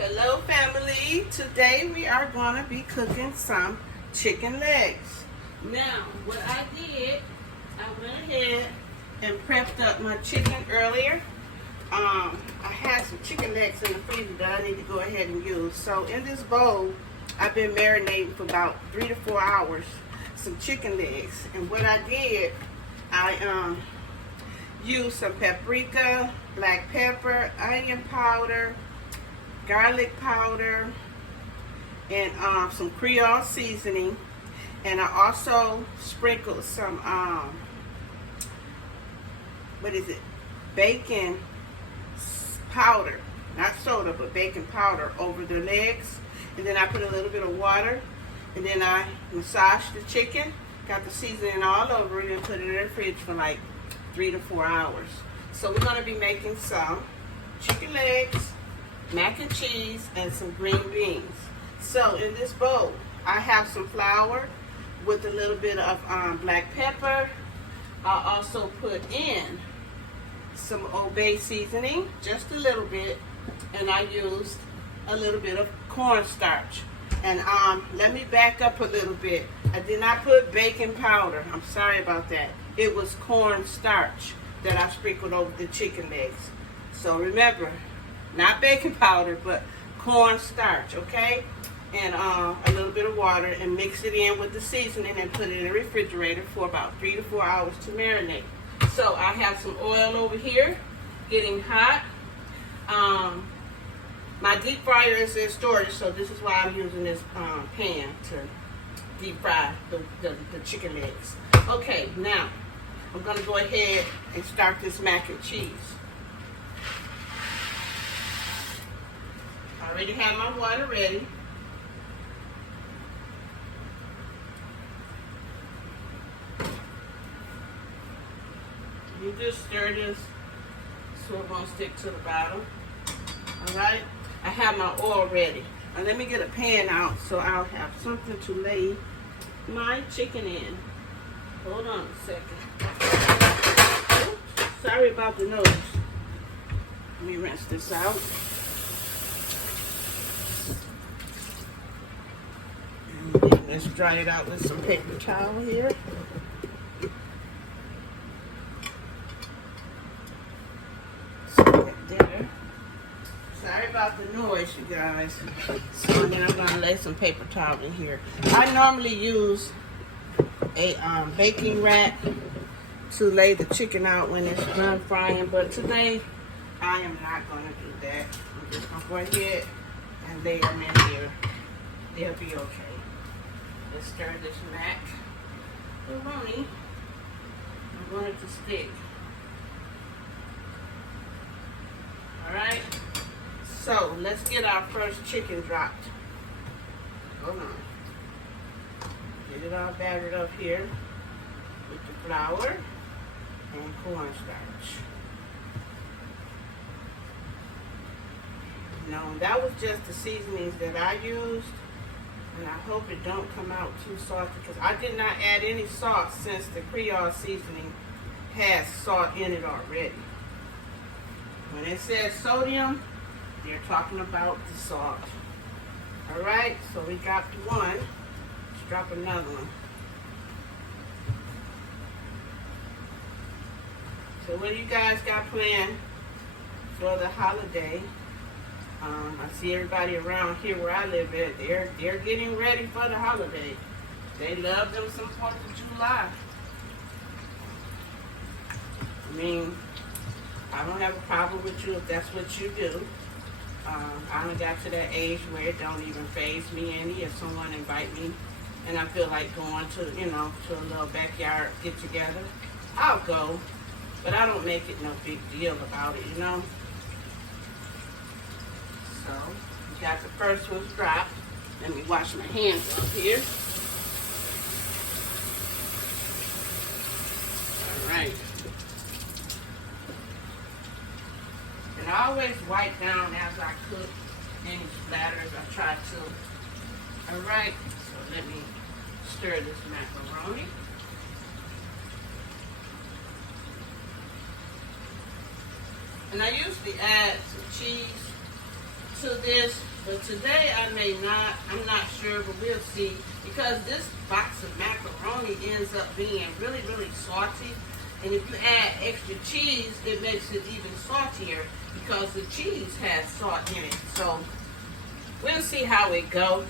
Hello family, today we are going to be cooking some chicken legs. Now what I did, I went ahead and prepped up my chicken earlier. I had some chicken legs in the freezer that I need to go ahead and use. So in this bowl, I've been marinating for about 3 to 4 hours some chicken legs. And what I did, I used some paprika, black pepper, onion powder, garlic powder, and some Creole seasoning. And I also sprinkled some bacon powder, not soda, but bacon powder over the legs. And then I put a little bit of water, and then I massaged the chicken, got the seasoning all over it, and put it in the fridge for like 3 to 4 hours. So we're going to be making some chicken legs, mac and cheese, and some green beans. So in this bowl, I have some flour with a little bit of black pepper. I also put in some Old Bay seasoning, just a little bit, and I used a little bit of cornstarch. And let me back up a little bit. I did not put baking powder. I'm sorry about that. It was cornstarch that I sprinkled over the chicken legs. So remember, not baking powder, but cornstarch, okay? And a little bit of water, and mix it in with the seasoning and put it in the refrigerator for about 3 to 4 hours to marinate. So I have some oil over here getting hot. My deep fryer is in storage, so this is why I'm using this pan to deep fry the chicken legs. Okay, now I'm gonna go ahead and start this mac and cheese. I already have my water ready. You just stir this so it won't stick to the bottom. Alright, I have my oil ready. Now let me get a pan out so I'll have something to lay my chicken in. Hold on a second. Oops, sorry about the noise. Let me rinse this out. Let's dry it out with some paper towel here. There. Sorry about the noise, you guys. So then I'm going to lay some paper towel in here. I normally use a baking rack to lay the chicken out when it's done frying, but today I am not going to do that. I'm just going to go ahead and lay them in here. They'll be okay. Let's stir this macaroni. I want it to stick. Alright, so let's get our first chicken dropped. Hold on. Get it all battered up here with the flour and cornstarch. Now, that was just the seasonings that I used, and I hope it don't come out too salty because I did not add any salt since the Creole seasoning has salt in it already. When it says sodium, they're talking about the salt. Alright, so we got one. Let's drop another one. So what do you guys got planned for the holiday? I see everybody around here where I live at, they're getting ready for the holiday. They love them some 4th of July. I mean, I don't have a problem with you if that's what you do. I done got to that age where it don't even faze me any if someone invite me and I feel like going to, to a little backyard get together. I'll go, but I don't make it no big deal about it, So, we got the first one's dropped. Let me wash my hands up here. All right. And I always wipe down as I cook any splatters. I try to. Alright, so let me stir this macaroni. And I usually add some cheese to this, but today I may not. I'm not sure, but we'll see. Because this box of macaroni ends up being really, really salty. And if you add extra cheese, it makes it even saltier because the cheese has salt in it. So we'll see how it goes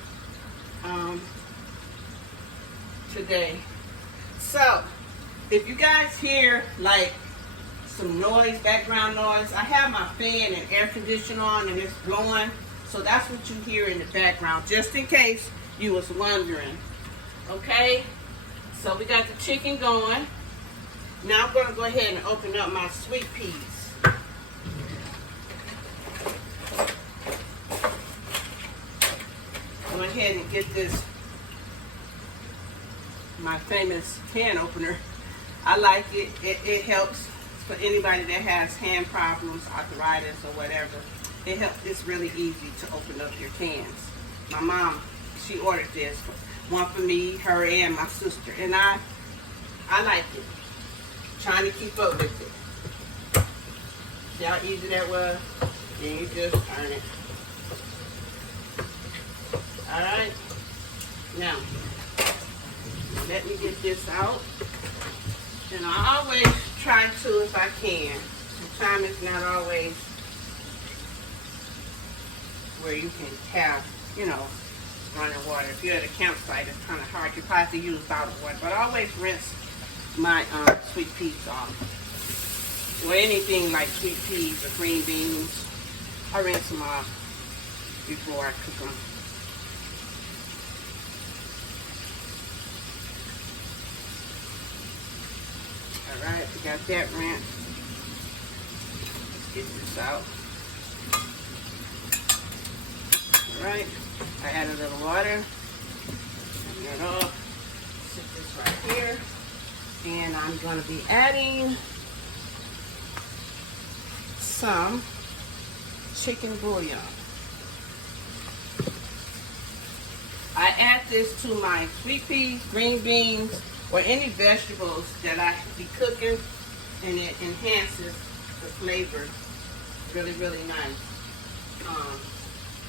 today. So if you guys hear like some noise, background noise, I have my fan and air conditioner on and it's blowing. So that's what you hear in the background, just in case you was wondering. Okay, so we got the chicken going. Now I'm going to go ahead and open up my sweet peas. Go ahead and get this, my famous can opener. I like it. It helps for anybody that has hand problems, arthritis or whatever. It helps. It's really easy to open up your cans. My mom, she ordered this, one for me, her, and my sister, and I like it. Trying to keep up with it. See how easy that was? And you just turn it. Alright. Now, let me get this out. And I always try to if I can. Sometimes it's not always where you can have, you know, running water. If you're at a campsite, it's kind of hard. You probably have to use bottled water. But I always rinse my sweet peas off. Or anything like sweet peas or green beans. I rinse them off before I cook them. Alright, we got that rinsed. Let's get this out. Alright, I add a little water. Turn that off. Set this right here. And I'm going to be adding some chicken bouillon. I add this to my sweet peas, green beans, or any vegetables that I be cooking, and it enhances the flavor really, really nice.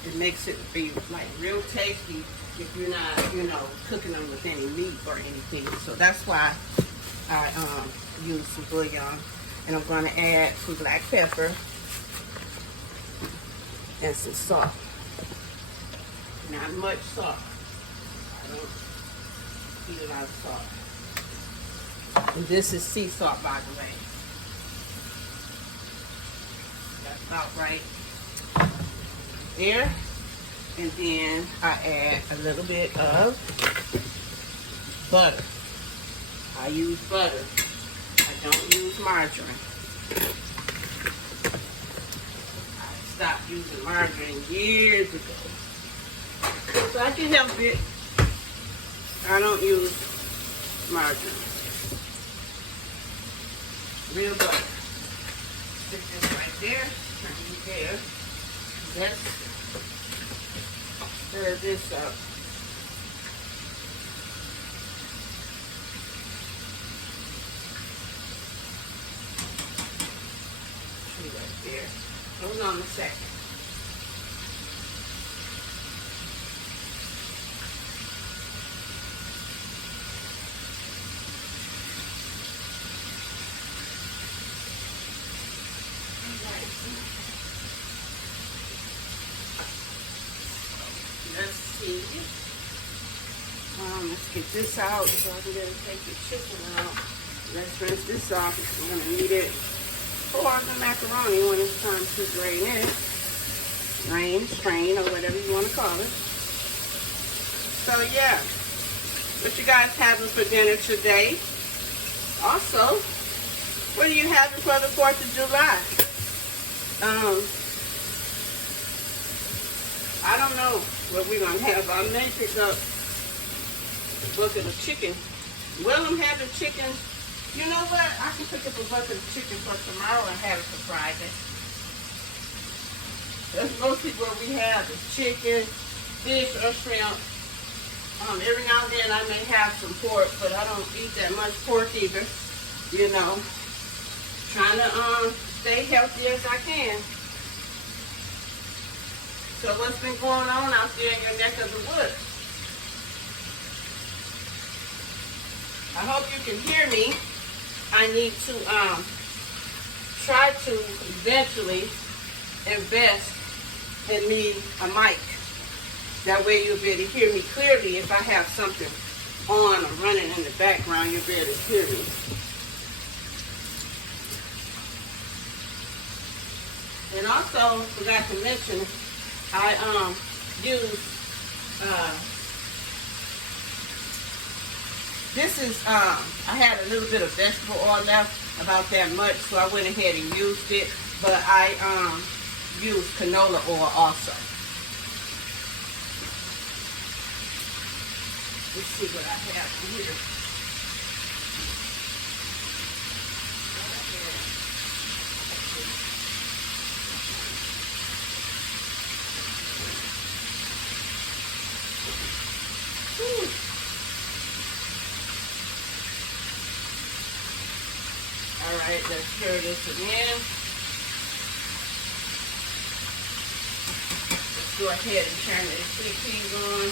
It makes it be like real tasty if you're not, you know, cooking them with any meat or anything. So that's why I use some bouillon. And I'm going to add some black pepper and some salt. Not much salt. I don't eat a lot of salt. And this is sea salt, by the way. That's about right there. And then I add a little bit of butter. I use butter. I don't use margarine. I stopped using margarine years ago. So I can help it. I don't use margarine. Real butter. Stick this right there. Turn it there. Let's stir this up. Right there. Hold on a second. Let's see. Let's get this out so I can get to take the chicken out. Let's rinse this off. We're going to need it for the macaroni when it's time to drain it. Drain, strain, or whatever you want to call it. So yeah, what you guys having for dinner today? Also, what are you having for the 4th of July? I don't know what we're going to have. I may pick up a bucket of chicken. Well, I'm having chicken. You know what? I can pick up a bucket of chicken for tomorrow and have it for Friday. That's mostly what we have is chicken, fish, or shrimp. Every now and then I may have some pork, but I don't eat that much pork either. You know, trying to stay healthy as I can. So what's been going on out there in your neck of the woods? I hope you can hear me. I need to try to eventually invest in me a mic. That way you'll be able to hear me clearly. If I have something on or running in the background, you'll be able to hear me. And also, forgot to mention, I use this is I had a little bit of vegetable oil left, about that much, so I went ahead and used it. But I use canola oil also. Let's see what I have here. All right, let's stir this again. Let's go ahead and turn the sweet peas on.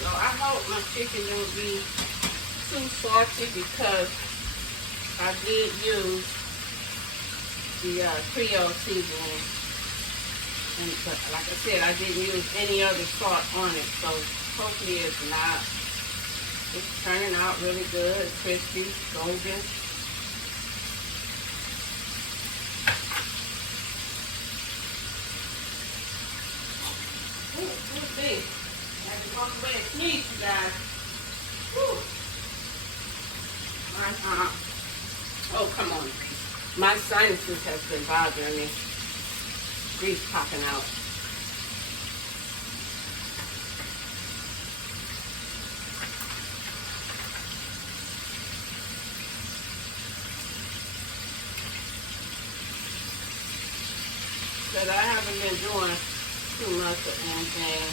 So I hope my chicken don't be too salty because I did use the Creole seasoning. But like I said, I didn't use any other salt on it, so hopefully it's not. It's turning out really good, crispy, golden. Ooh, too big. I have to walk away and sneeze, you guys. Woo. Oh, come on. My sinuses have been bothering me. Grease popping out. But I haven't been doing too much of anything.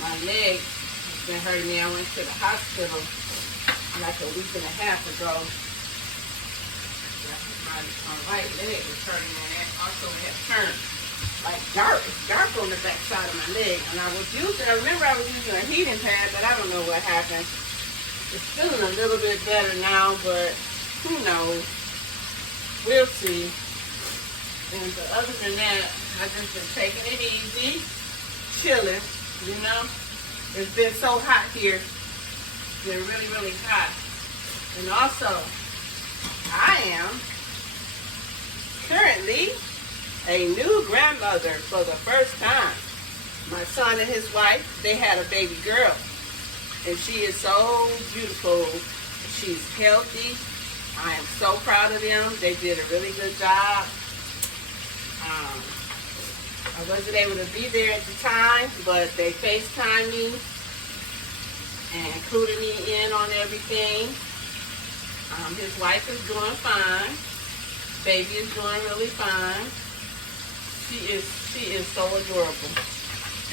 My leg has been hurting me. I went to the hospital like a week and a half ago. My right leg was hurting, and it also had turned like dark. It's dark on the back side of my leg. And I remember I was using a heating pad, but I don't know what happened. It's feeling a little bit better now, but who knows? We'll see. And but other than that, I've just been taking it easy, chilling, you know. It's been so hot here. It's been really, really hot. And also, I am currently a new grandmother for the first time. My son and his wife, they had a baby girl. And she is so beautiful. She's healthy. I am so proud of them. They did a really good job. I wasn't able to be there at the time, but they FaceTimed me and included me in on everything. His wife is doing fine. Baby is doing really fine. She is so adorable.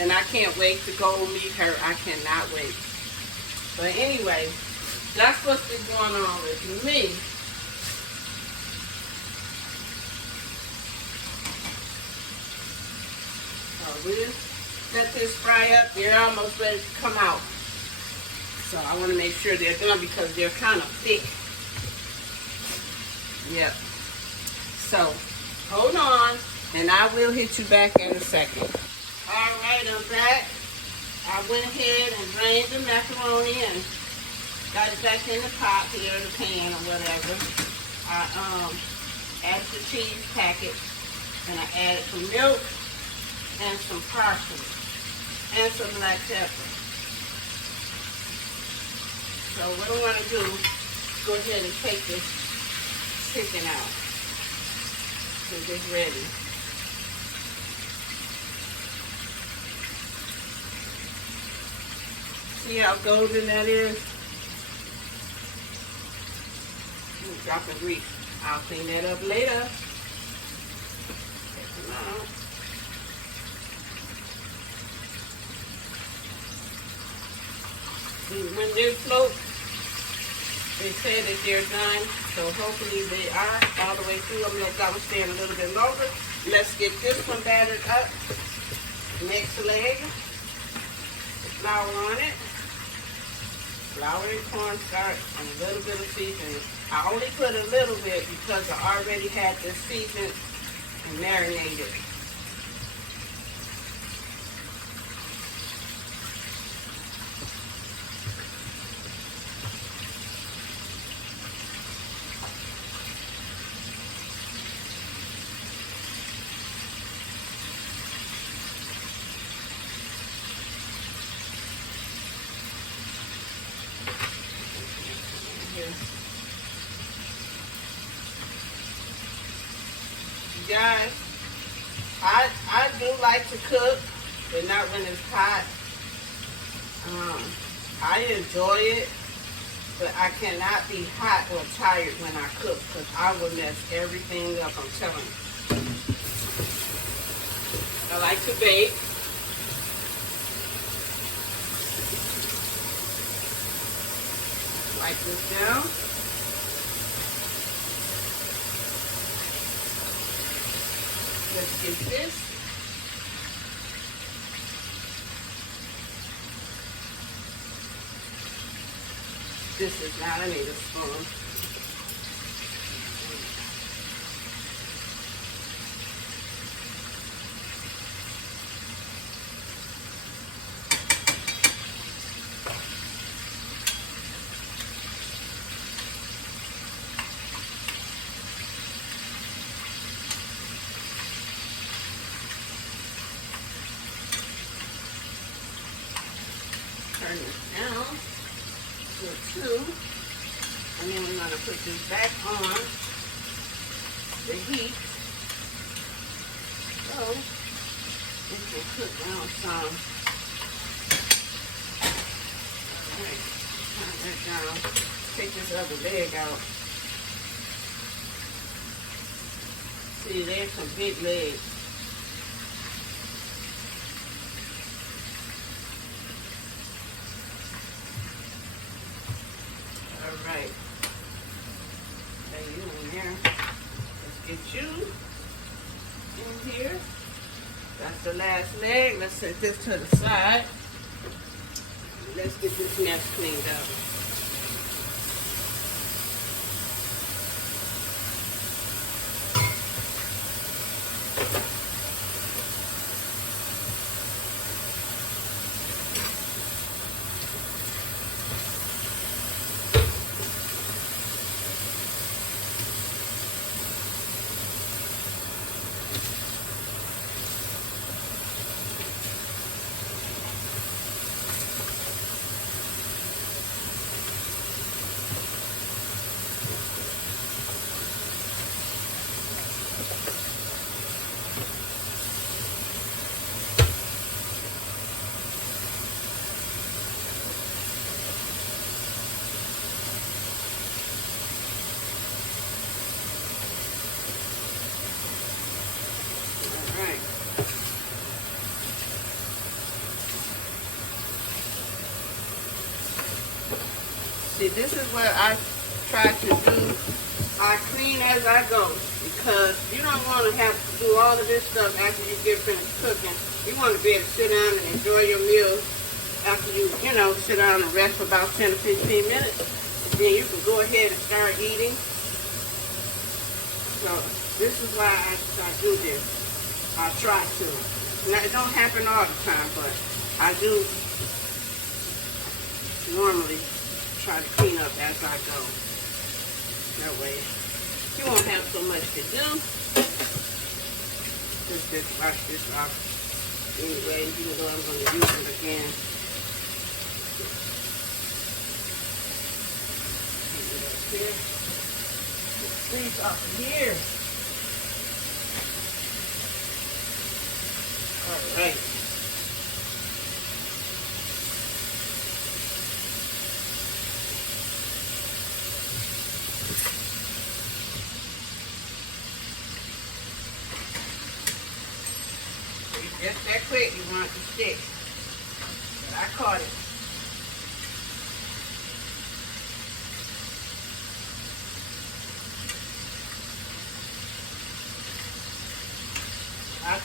And I can't wait to go meet her. I cannot wait. But anyway, that's what's been going on with me. We just let this fry up. They're almost ready to come out. So I want to make sure they're done because they're kind of thick. Yep. So hold on, and I will hit you back in a second. All right, I'm back. I went ahead and drained the macaroni and got it back in the pot here, the pan or whatever. I added the cheese packet, and I added some milk and some parsley and some black pepper. So what I'm going to do is go ahead and take this chicken out. So it's ready. See how golden that is? Dropping grease. I'll clean that up later. Take them out. When they float, They say that they're done, so hopefully they are all the way through. I'm going to let them stand a little bit longer. Let's get this one battered up. Next leg, flour on it. Flour and cornstarch and a little bit of seasoning. I only put a little bit because I already had this seasoned and marinated. Guys, I do like to cook, but not when it's hot. I enjoy it, but I cannot be hot or tired when I cook because I will mess everything up, I'm telling you. I like to bake. Wipe this down. Let's get this. This is not, I need a spoon. Turn this down to 2, and then we're going to put this back on the heat. So it can cook down some. Alright, turn that down. Take this other leg out. See, there's some big legs. Alright. Lay you in there. Let's get you in here. That's the last leg. Let's set this to the side. Let's get this mess cleaned up. See, this is what I try to do. I clean as I go because you don't want to have to do all of this stuff after you get finished cooking. You want to be able to sit down and enjoy your meal after you sit down and rest for about 10 to 15 minutes. Then you can go ahead and start eating. So this is why I do this. I try to. Now, it don't happen all the time, but I do normally try to clean up as I go. That way you won't have so much to do. Just wash this off anyway, even though I'm going to use it again. Get it up here. Get these off of here. All right. Just that quick, you want it to stick. But I caught it.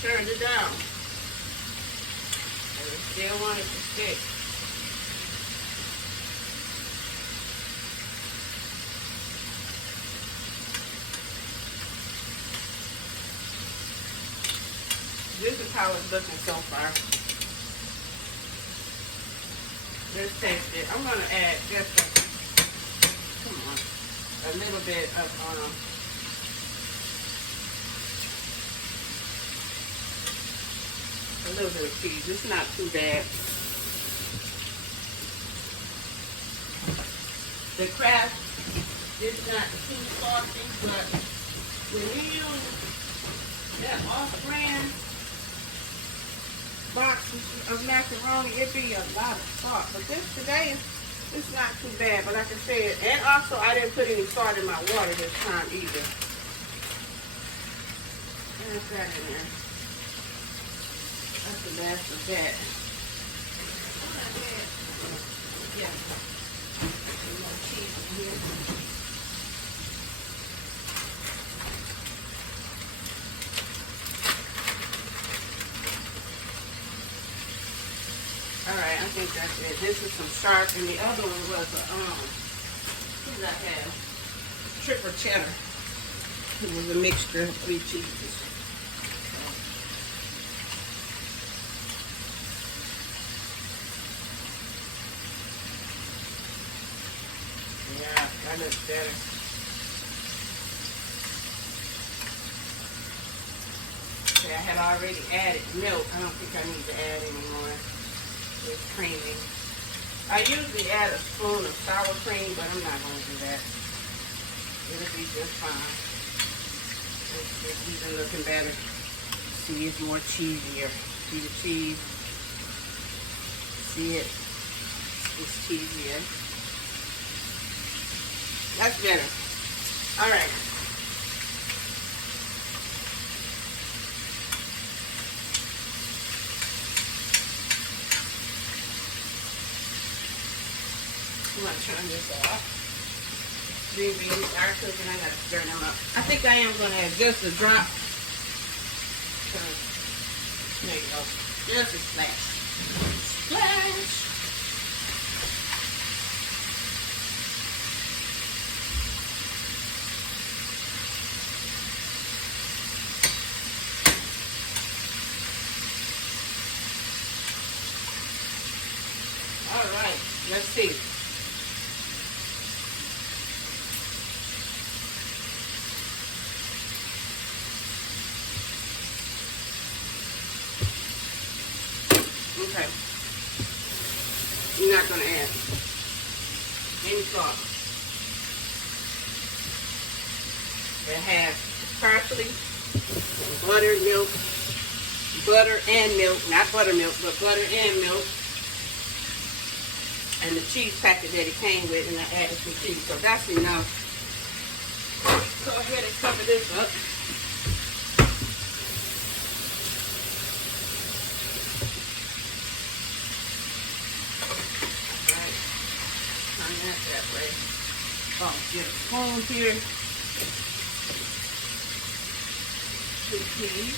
turned it down. I still want it to stick. This is how it's looking so far. Let's taste it. I'm gonna add just a little bit of cheese. It's not too bad. The Kraft is not too salty, but when you use that off-brand box of macaroni, it be a lot of salt. But this today, it's not too bad. But like I said, and also I didn't put any salt in my water this time either. There's that in there. That's the last of that. Yeah. Some more cheese in here. Alright, I think that's it. This is some sharp, and the other one was what did I have? Triple cheddar. It was a mixture of 3 cheeses. Yeah, that looks better. Okay, I had already added milk. I don't think I need to add any more. It's creamy. I usually add a spoon of sour cream, but I'm not going to do that. It'll be just fine. It's even looking better. See, it's more cheesier. See the cheese? See it? It's cheesier. That's better. All right. I'm going to turn this off. Green beans are cooking. I got to stir them up. I think I am going to add just a drop. There you go. Just a splash. Splash. All right. Let's see. Okay. You're not going to add any salt. It has parsley, butter, milk, butter and milk, not buttermilk, but butter and milk, and the cheese packet that it came with, and I added some cheese. So that's enough. Go ahead and cover this up. That way. Oh, get a spoon here. 2 peas.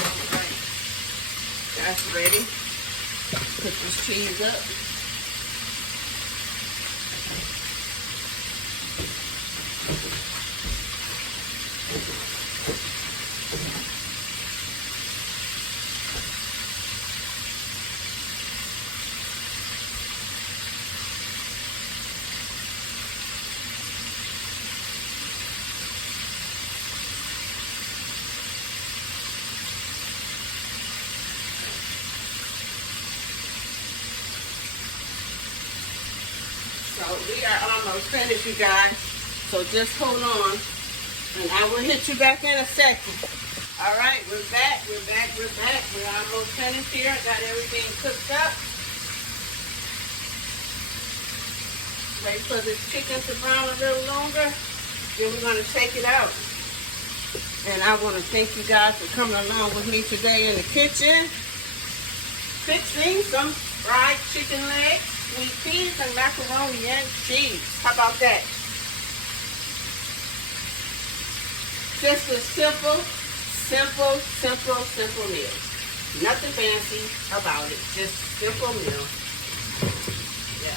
All right. That's ready. Put this cheese up. So we are almost finished, you guys. So just hold on, and I will hit you back in a second. All right, we're back. We're almost finished here. I got everything cooked up. Wait for this chicken to brown a little longer. Then we're going to take it out. And I want to thank you guys for coming along with me today in the kitchen, fixing some fried chicken legs, sweet peas, and macaroni and cheese. How about that? Just a simple meal. Nothing fancy about it. Just simple meal. Yeah.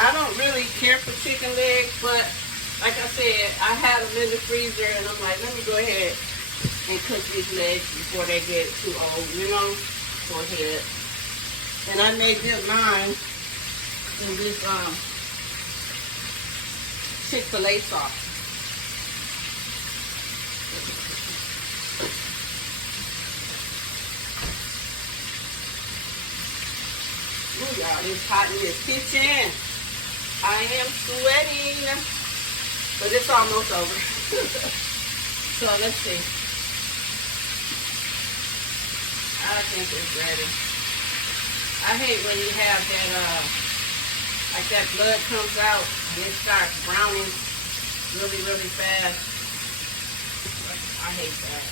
I don't really care for chicken legs, but like I said, I had them in the freezer, and I'm like, let me go ahead and cook these legs before they get too old, you know? Go ahead. And I made them mine in this Chick-fil-A sauce. Ooh, y'all, it's hot in this kitchen. I am sweating, but it's almost over. So let's see. I think it's ready. I hate when you have that, like that blood comes out and it starts browning really fast. I hate that.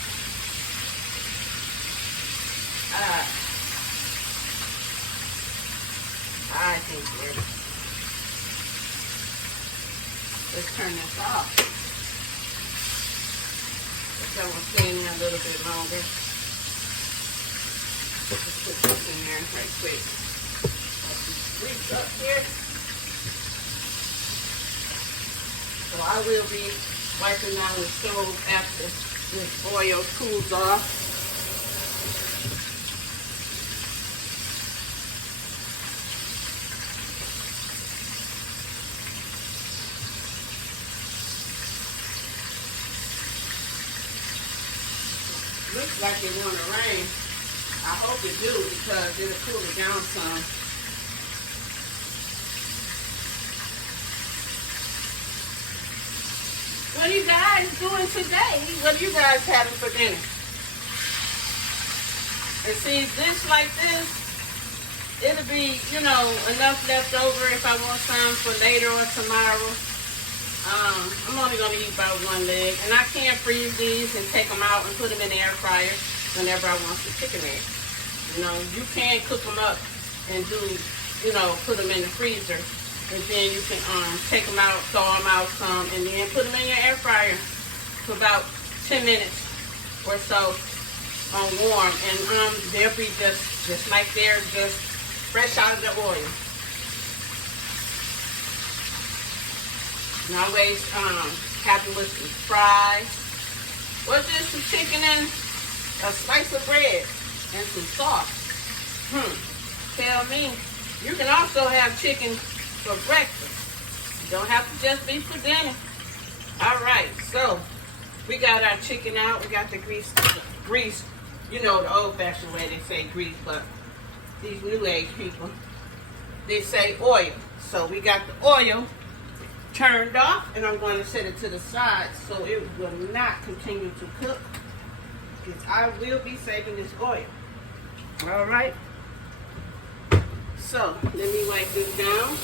I think it's ready. Let's turn this off. Let that one stay in there a little bit longer. Let's put this in there right quick. Put these grease up here. So I will be wiping down the stove after this oil cools off. Looks like it want to rain. I hope it do, because it'll cool it down some. What are you guys doing today? What are you guys having for dinner? And see, dish like this, it'll be, you know, enough left over if I want some for later or tomorrow. I'm only going to eat about one leg, and I can freeze these and take them out and put them in the air fryer whenever I want some chicken eggs. You know, you can cook them up and do, you know, put them in the freezer, and then you can take them out, thaw them out some, and then put them in your air fryer for about 10 minutes or so on warm, and they'll be just like they're just fresh out of the oil. And always happy with some fries, or just some chicken and a slice of bread and some sauce. Tell me, you can also have chicken for breakfast. You don't have to just be for dinner. All right, so we got our chicken out. We got the grease. You know, the old-fashioned way they say grease, but these new age people, they say oil. So we got the oil turned off, and I'm going to set it to the side so it will not continue to cook, because I will be saving this oil. All right, so let me wipe this down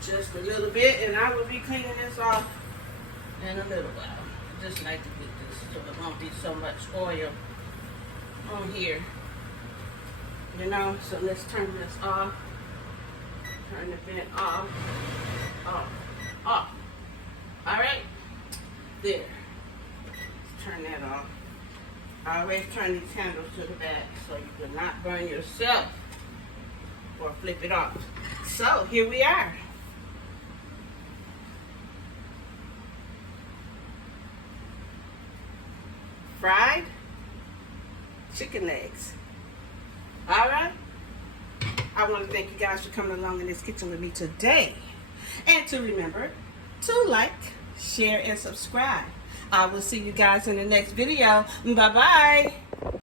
just a little bit, and I will be cleaning this off in a little while. I just like to get this so there won't be so much oil on here, you know. So let's turn this off. Turn the vent off. All right, there. Let's turn that off. I always turn these handles to the back so you do not burn yourself or flip it off. So here we are. Fried chicken legs. All right. I want to thank you guys for coming along in this kitchen with me today. And to remember to like, share, and subscribe. I will see you guys in the next video. Bye-bye.